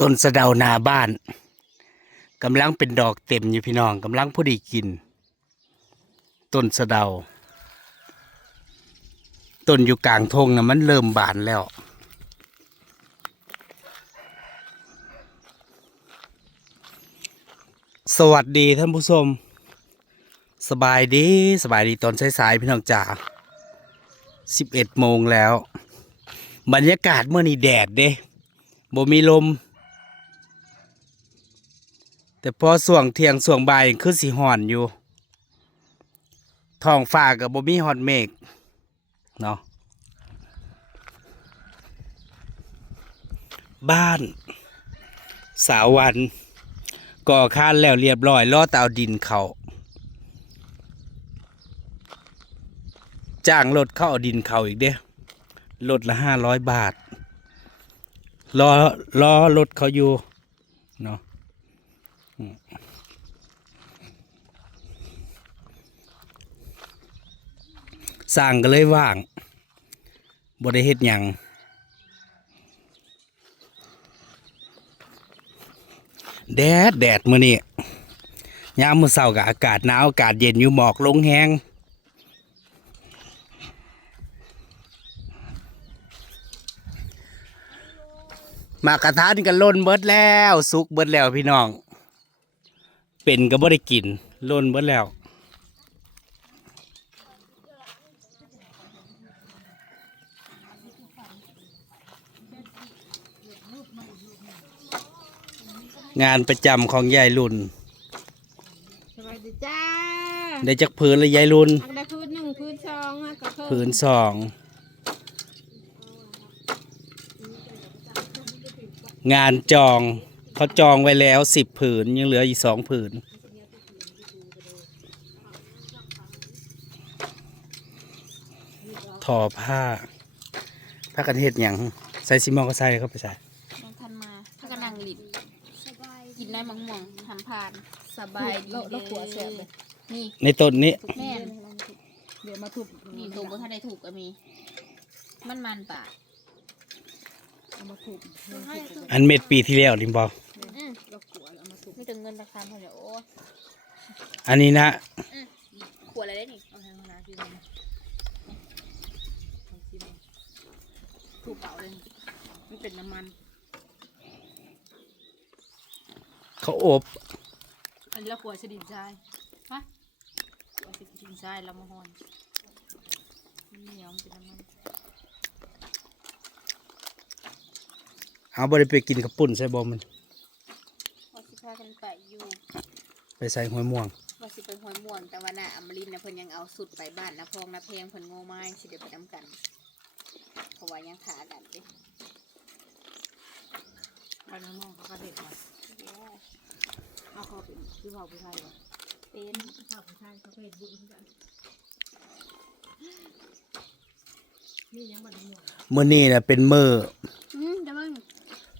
ต้นสะเดาหนาบ้านกำลังเป็นดอกเต็มอยู่พี่น้องกำลังพอดีกิน ต้นสะเดา ต้นอยู่กลางทงนะมันเริ่มบานแล้ว สวัสดีท่านผู้ชมสบายดีสบายดีตอนสายๆพี่น้องจ๋าสิบเอ็ดโมงแล้ว บรรยากาศเมื่อนี้แดดเด้บ่มีลม แต่พอส่วงเที่ยงส่วงบ่ายคือสีห่อนอยู่ท้องฟ้ากับบ่มีฮอดเมฆเนาะบ้าน สาววัน ก่อคานแล้วเรียบร้อยล่อเตาดินเขาจ้างรถเข้าเอาดินเขาอีกเด้รถละห้าร้อยบาทรอรอรถเขาอยู่เนาะ สร้างก็เลยว่างบ่ได้เฮ็ดหยังแดดแดดมื้อนี้ยามมื้อเช้าก็อากาศหนาวอากาศเย็นอยู่หมอกลงแฮงมากกระทานกันล่นเบิดแล้ว สุกเบิดแล้วพี่น้อง เป็นก็บ่ได้กินล่นเบิดแล้ว งานประจำของยายรุ่น สวัสดีจ้าได้จักพื้นเลยยายรุ่น อักได้พื้นหนึ่งพื้นสองฮะกับเพิ่มพื้นสอง งานจอง เขาจองไว้แล้วสิบผืน ยังเหลืออีกสองผืน ทอผ้าผ้ากันเฮ็ดหยังใส่ซิมองก็ใส่เข้าไปใส่ยังทันมาถ้ากันนั่งลิ้นกินได้มังม่วงทำผ่าน สบายดีแล้วขัวแสบเลยนี่ในต้นนี้ แม่นเดี๋ยวมาทุบนี่ถูกบ่ทันได้ถูกก็มี มันมันป่า เอามาทุบอันเม็ดปีที่แล้วลิมบออืมแล้วขัวแล้วเอามาทุบนี่ถึงเงินราคาเท่าไหร่โอ้อันนี้นะขวดอะไรได้นี่เอาให้มันนาทีนึงเอาชิมทุบเปล่าเลยมันเป็นน้ำมัน เขาอบ อันนี้เราขัวสดินทรายฮะขัวสดินทรายแล้วมาห่อนมันเหนียวมันเป็นน้ำมัน เอาบริไปกินกับปุ่นใส่บอมันว่าสิพากันไปอยู่ไปใส่หอยม่วง ว่าสิไปห้วยม่วงแต่ว่าน่ะอมรินทร์นะเพิ่นยังเอาสุดไปบ้านนะพองนะเพลงเพิ่นโง่ไม้สิเดี๋ยวไปนํกันเพราะว่ายังขากันเด้บ้านน้องๆเขาก็เด็ดมาเอาเขาเป็นคือเผาผู้ชายเหรอเป็นเผาผู้ชายเขาก็เห็ดบุญเหมือนกันนี่ยังบันม่วงเมื่อนี้นะเป็นมืออืมเดี๋ยวมึง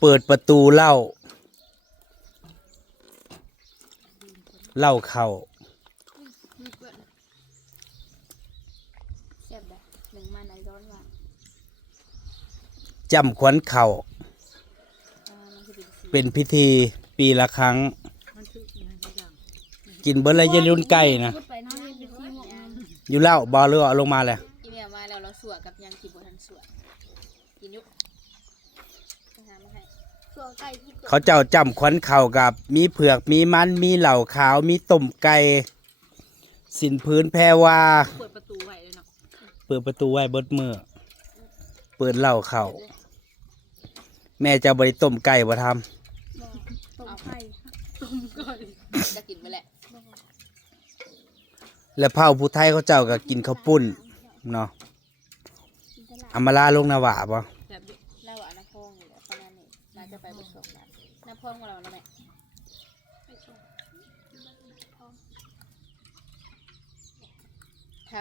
เปิดประตูเหล่าเหล่าเข่ามีเปิดเสียบได้หนึ่งมาในร้อนว่ะจำขวัญเข่าอ่ามันคือเป็นสีเป็นพิธีปีละครั้งมันคืออย่างไรอย่างกินเบอร์ละเยนรุ่นไก่นะพูดไปเนาะเป็นสีหมกมันอยู่เหล่าบอเรือเอาลงมาเลยอีเมียมาแล้วเราสวกับยังกินบทันสวกินอยุกไปหามาให้สวไก่ที่ เขาเจ้าจำขวัญเข่ากับ มีเผือกมีมันมีเหล่าขาวมีต้มไก่สินพื้นแพรวาเปิดประตูไว้เลยเนาะเปิดประตูไว้เบิดมือเปิดเหล่าเข่าแม่เจะบริต้มไก่บ่ทต้มไข่ต้มก่อนจะกินไปแหละำและเผ่าผู้ไทยเขาเจ้าก็กินข้าวปุ้นเนาะอามาลาลงนาวาบ่ แบบนี้ เล่าอะน้ำพองอยู่แล้วประมาณนี้น่าจะไปผสมกันน้ำพองของเราแล้วแม่ ท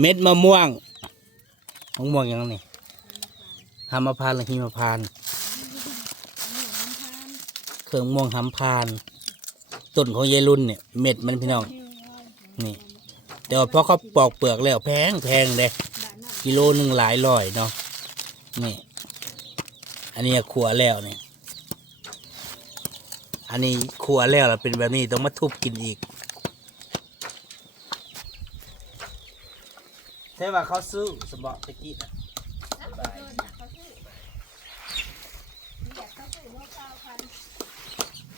เม็ดมะม่วงมะม่วงหยังนี่หามพานต์หรือหิมพานต์เครื่องม่วงหำพานต์ต้นของยายรุ่นเนี่ย เม็ดมันพี่น้อง นี่ แต่ว่าพอเขาปอกเปลือกแล้วแพงแพงเลยกิโลหนึ่งหลายร้อยเนาะ นี่ อันนี้ขัวแล้วนี่อันนี้ขัวแล้วแล้วเป็นแบบนี้ต้องมาทุบกินอีก ใช่ว่าเขาซื้อสมบัติตะกี้น่ะน้ำเกินน่ะเขาซื้ออยากเขาซื้อว่าเก้าพัน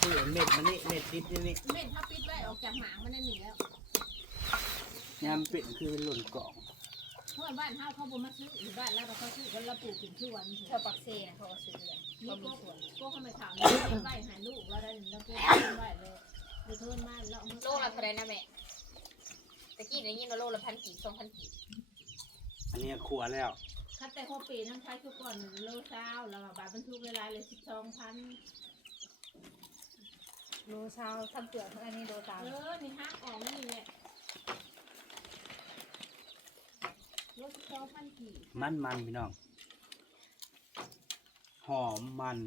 ซื้อเม็ดมันนี่เม็ดติดนี่นี่เม่นถ้าปิดไว้ออกจากหมางมันนั่นหนีแล้วยามเป็นคือหล่นกล่องเพราะว่าบ้านเฮาเขาบ่มาซื้ออยู่บ้านแล้วเขาซื้อกันเราปลูกถึงที่วันเธอปักเซ่เขาก็ซื้อเดือนนี่ก็ก็เขามาถามเราไว้หาลูกเราได้เราก็ไว้เลยไปเทินมาแล้วเอามาโลละเท่าไรนะแม่ตะกี้ได้ยินว่าโลละพันกีบสองพันกีบ อันนี้ขัวแล้วคัดแต่หัวปีน้ำใช้ทุกก่อนโลเช้าแล้วบาทบรรทุกเวลาเลยสิบสองพันโลเช้าทำเปลือกอันนี้โลเช้าเออนี่ห้าออกนี่แหละโลสิบสองพันกี่มันมันพี่น้อง หอมมัน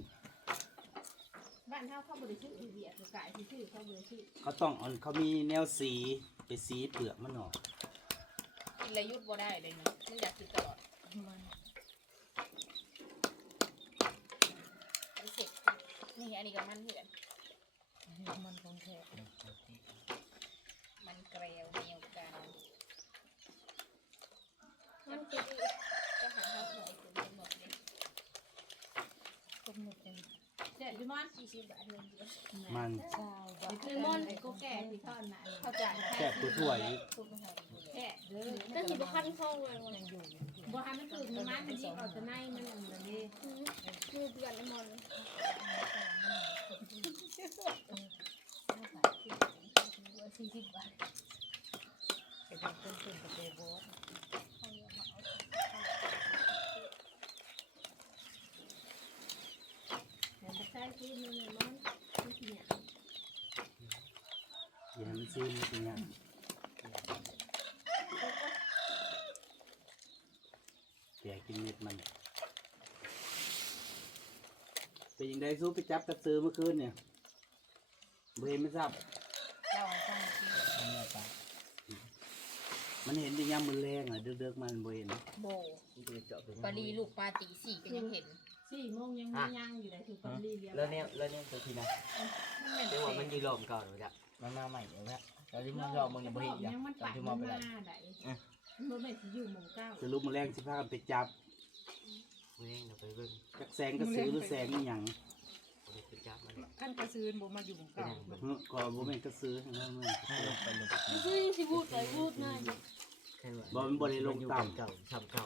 บ้านเฮาเขาบริสุทธิ์เบียดกายที่ชื่อเขาบริสุทธิ์เขาต้องเอาเขามีแนวสีไปสีเปลือกมันหน่อย กินระยุดบ่ได้เลยนะมันอยากกินตลอดมันนี่อันนี้ก็มันเหือนมันของแท้มันแกรวเหนียวกันมันจะดีก็หาข้าวหอยคุณหมดเลยต้มหมดเองเจ็ดพี่มอนสี่สิบบาทเงินเดือนมันเช้าคือมอนก็แก่ที่ทอดน่ะเข้าใจแค่ตัวถ้วย ก็คือบขั้นเข้าเลยมันยังอยู่บ่ทำไมันตื่นมันมันยิบออกจะในมันอันนี้คือเดือนมอนสี่สิบบาทเป็นต้นต้นกับเบอส แต่ใช้ที่มันมอนมันสิเนี่ย อย่าให้มันซีมันเป็นอย่างแกกินเม็ดมันเป็นยังไงสู้ไปจับกระสือเมื่อคืนเนี่ยเบเห็นไม่ทราบเราฟังกินมันเห็นในยามมือแรงอะเดือกๆมันเบเห็นโบปลาลีลูกปลาตีสี่ก็ยังเห็นสี่โมงยังไม่ย่างอยู่เลยคือตอนรีเรียแล้วเนี่ยแล้วเนี่ยตัวทีนะมันเดี๋ยวว่ามันเป็นอยืนรอมเก่าเลยจ้ะมันมาใหม่เดี๋ยวนะตอนที่มึงรอมึงยังไม่เห็นอีกยัอะงมันตอนปัดที่มมัองนไปไหนมาได้มันไม่สิอยู่หมู่เก้าสรุปมือแรงสิพากันไปจับ มึงเองเดี๋ยวไปเบิ่งจักแสงกระสือหรือแสงอหย่างกูได้ไปจับมันเนี่ยขั้นกระซืนบ่มาอยู่ของเป็นเก่ายังไงเฮ้อก่อนบ่แม่นกระสือนั่นมันให้ลงไปลงคือสิบูดไปบูดง่ายแค่ว่าบ่มันบ่ได้ลงต่ำเก่าทำเก่า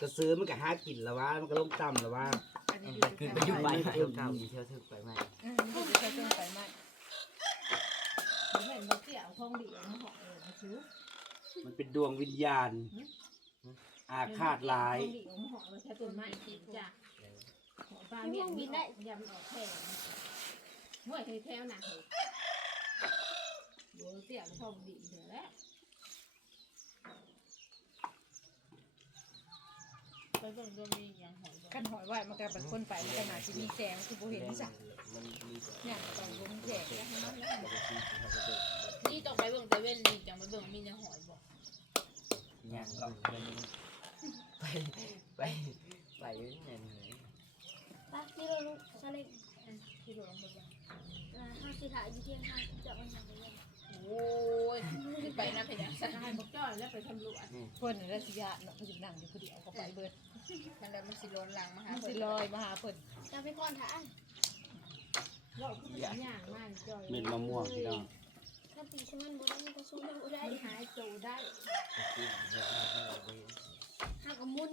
กระสือมันก็หากินแล้วว่ามันก็ลงต่ำแล้วว่าอันนี้มันขึ้นไปยุ่งไปไหมเก่าอีเที่ยวถึงไปไหมมันจะต้นไปไหมผมเห็นเขาเกี่ยวทองดีมาหอกเออมาซื้อมันเป็นดวงวิญญาณ อาฆาตร้ายทองดีมาหอกเลยแค่ต้นไม้ติดจ้ะหอปลาเนี่ยได้ยำออกแผ่ห่วยเคยแถวหนักเลยโดเตี่ยวทองดีเยวแล้วไปเบิ่งดูมีอย่างหอยบ่กันหอยไหวมันก็เป็นคนไปมันก็น่มีแสงคือบ่เห็นจ้ะมันมีแต่เนี่ยตอนบ่มีแสงปกติที่เขาจะเดินนี่ต้องไปเบิ่งแต่เว้นนี่จังไปเบิ่งมีอย่างหอยบ่ ย่างเราไป ไปไปยังไงเหนื่อยปะที่เราลูกซาเล็กที่โดนไปเบิ่งห้าสิถ่ายอยู่เที่ยงห้าจะมันอย่างไรโอ้ยไปนะเพนยังจะให้บอกจ้อยแล้วไปตำรวจเพิ่นน่ะละสิยะเนาะเพิ่นสินั่งอยู่ผู้เดียวเขาไปเบิดมันแล้วมันสิล้นหลังมาหามันเพิ่สินลอยมาหาเพิ่นจะไปก่อนถ่ายบอกคือมันย่างมากจ้อยเม็ดมะม่วงพี่น้องถ้าปีฉันมันบูได้มันก็สู้ไม่บูได้มันหายโตได้ หากมุน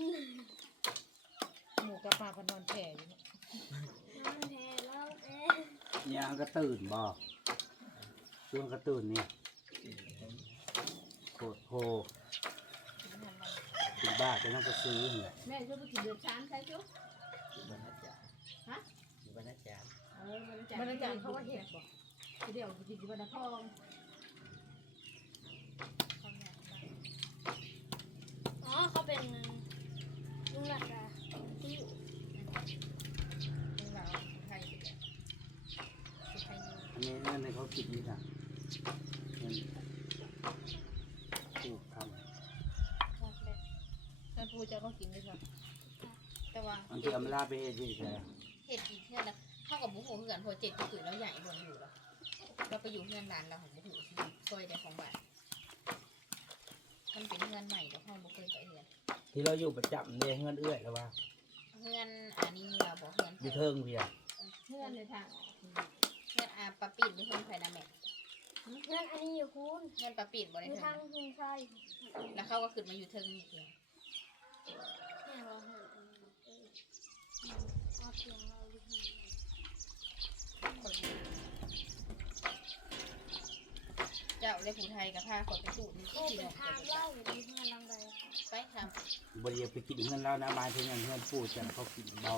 หมูกับปลาพนอนแผ่อยู่เนาะ น้ำแพ้แล้วเอ๊ะ ยาม ก็ตื่นบ่ช่วงก็ตื่นนี่โคตรโหเป็นบ้าจะต้องกระสือเนี่ยแม่ช่วยไปกินเดือดช้างใช่จุ๊บรรณาจารย์ฮะบรรณาจารย์เออมันจะมันอาจารย์เขาว่าเห็ดบ่เดี๋ยวกินอยู่บนทอง อ๋อเขาเป็นลุงหลักอะที่อยู่ เราไทยสิสิไทยนี่ อันนี้ นั่นให้เขากินนี่ค่ะนั่นปลูกทท่านผู้เจ้าก็กินด้วยค่ะแต่ว่าว่าอันที่อำลาไปเฮ็ดที่แท้เห็ดอีกเพื่อนแล้วเท่ากับบุหูเพื่อนพอเจ็ดปีตุ๋ยแล้วใหญ่บนอยู่แล้วเราไปอยู่เพื่อนนานเราของบุหูซอยได้ของบ้านมันเป็นเพื่อนใหม่แต่พ่อบุเคยไปเพื่อนที่เราอยู่ประจำเนี่ยเฮือนเอื้อยแล้วว่าเพื่อนอันนี้เราบอกเพื่อนอยู่เทิงเพีย เพื่อนเลยทางออก เพื่อนอาปะปิดหรือเพื่อนไฟนาแม่นั่นอันนี้อยู่คุณเพื่อนปะปิดบ่ได้อยู่เทิทางงคุณใช่แล้วเขาก็ขึ้นมาอยู่เทิงนี่เองเนี่ยเราเห็นอันนี้เออเอาเพียงเราอยู่ที่นี่คนเจ้าเลยผู้ไทยกับผ้าคนไปสูตรนี่โอ้ที่เป็น้นองทางจะเล่าอยู่ที่เมืองลังใดไปทบ่ได้ไปกินเฮือนเรานะหมายถึงอันเฮือนปู่จังเขากินเบา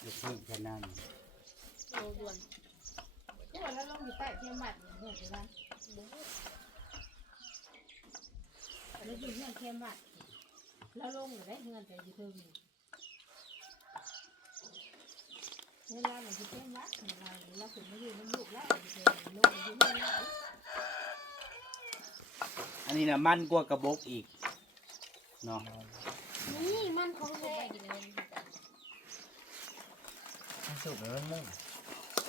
เด็กนี่แค่นั้นำโลด่วนที่ว่า แล้วลงอยู่ใต้เทียมบัตรเนี่ยเดี๋ยวนะแล้วอยู่เงื่อนเทียมบัตรแล้วลงอยู่ได้เงื่อนแต่อยู่เทิงนี่เวลาเราอยู่เทียมบัตรของเราเราถึงมาอยู่น้ำลูกแล้วอยู่เทิงลงอยู่เงื่อนแล้วอันนี้น่ะมันกว่ากระบอกอีกเนาะนี่มันของไปแท้กินเลยมันสุกแล้วมันมุ่ง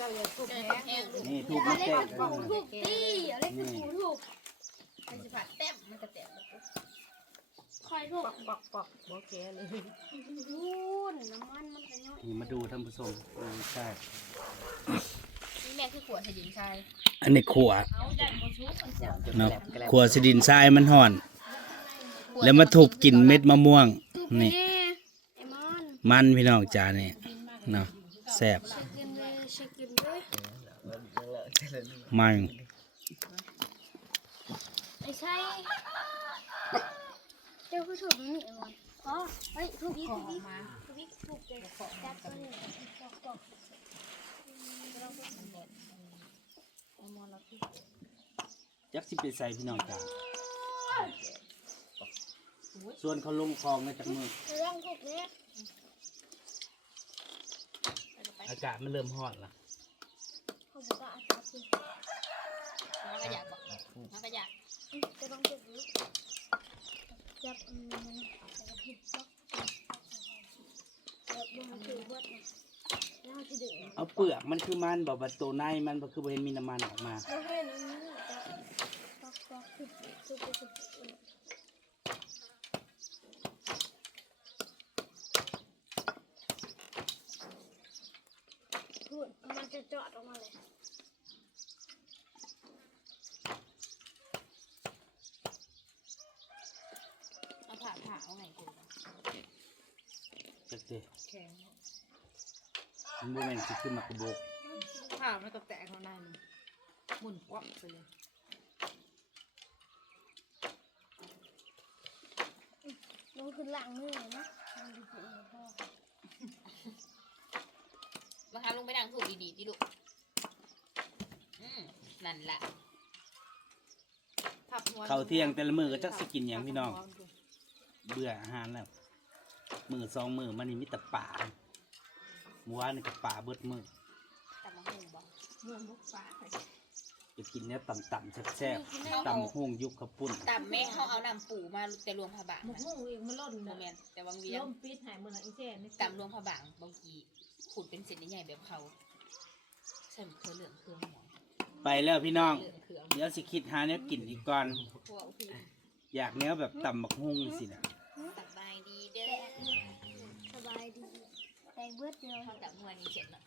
นี่ถูกมาไรแก้ถูกตีอะไรคือถูกถูกไอ้สิผัดแต้มมันจะแต้มคอยถูกปักปักปักบ่แก่เลยนู่นน้ำมันมันก็ย่อยนี่มาดูท่านผู้ชมใช่นี่แม่คือขวดสยิงชายอันนี้ขวดเนาะขัวสิดินทรายมันห่อน แล้วมาทุบกินเม็ดมะม่วงนี่มันพี่น้องจานี่เนาะแซ่บ เช็คกินเลยเช็คกินเลย เลอะเทอะเลยมันไอ้ใช่เจ้าคือถูกนี่ไอ้มันอ๋อเฮ้ยถูกอีกขอถูกอีกมาถูกอีกถูกเลยจัดตัวนี้ตอกตอกจักสิไปใส่พี่น้องจาส่วนเขาลงคลองในจากมือเรื่องถูกเนี่ยอากาศมันเริ่มร้อนละ เขาบอกว่าอาจารย์สิมันก็อยาบอกมันก็อยาจะต้องเก็บรู้จับมแล้วก็ผิดจับแล้วบนถือวัดนะเอาเปลือกมันคือมันบอกว่าตัวในมันคือบ่เห็นมีน้ำมันออกมา แล้วเห็นอันนี้จับตอกตอกผิดถูกถูกถูกพูดมัน จะเจาะออกมาเลยเอาผ่าผ่าเอาไงกูจักสิแข็งมันบ่แม่นสิขึ้นมากระบอกผ้ามันก็แตกข้างในนี่หมุนกวักไปเลยลงขึ้นหลังมือนะมันจะเป็นพ่อมาทำลง ไปดังถูกดีๆดิลูก อืมนั่นแหละทับหัวข้าวเที่ยงแต่ละมื้อก็จักสิกินหยังพี่น้อง เบื่ออาหารแล้ว มือสองมือมันนี่มีแต่ป่าเมื่อวานนี่ก็ป่าเบิดมือตับมะฮุงบอกเมื่อมุกฟ้าไป ไปกินเนี้ยต่ำๆแซ่บๆตำหุ่งยุบข้าวปุ้นตับแม่เขาเอาน้ำปูมาแต่รวมผ้าบางมุกหูเองมันล่นโมนะเมนแต่บางเวียงล่มปิดหายมือละอีแช่นี่ตำรวมผ้าบางบางทีขุดเป็นเศษใหญ่ๆแบบเขาใส่มะเขือเหลืองเครื่องหอมไปแล้วพี่น้องเหลืองเครื่อง เดี๋ยวสิคิดหาเนี้ยกินอีกก่อนพวกพี่อยากเนี้ยแบบตำบักหุ่งสินะสบายดีเด้อสบายดีแต่เบิดเดียวเขาตับหัวนี้เสร็จแล้ว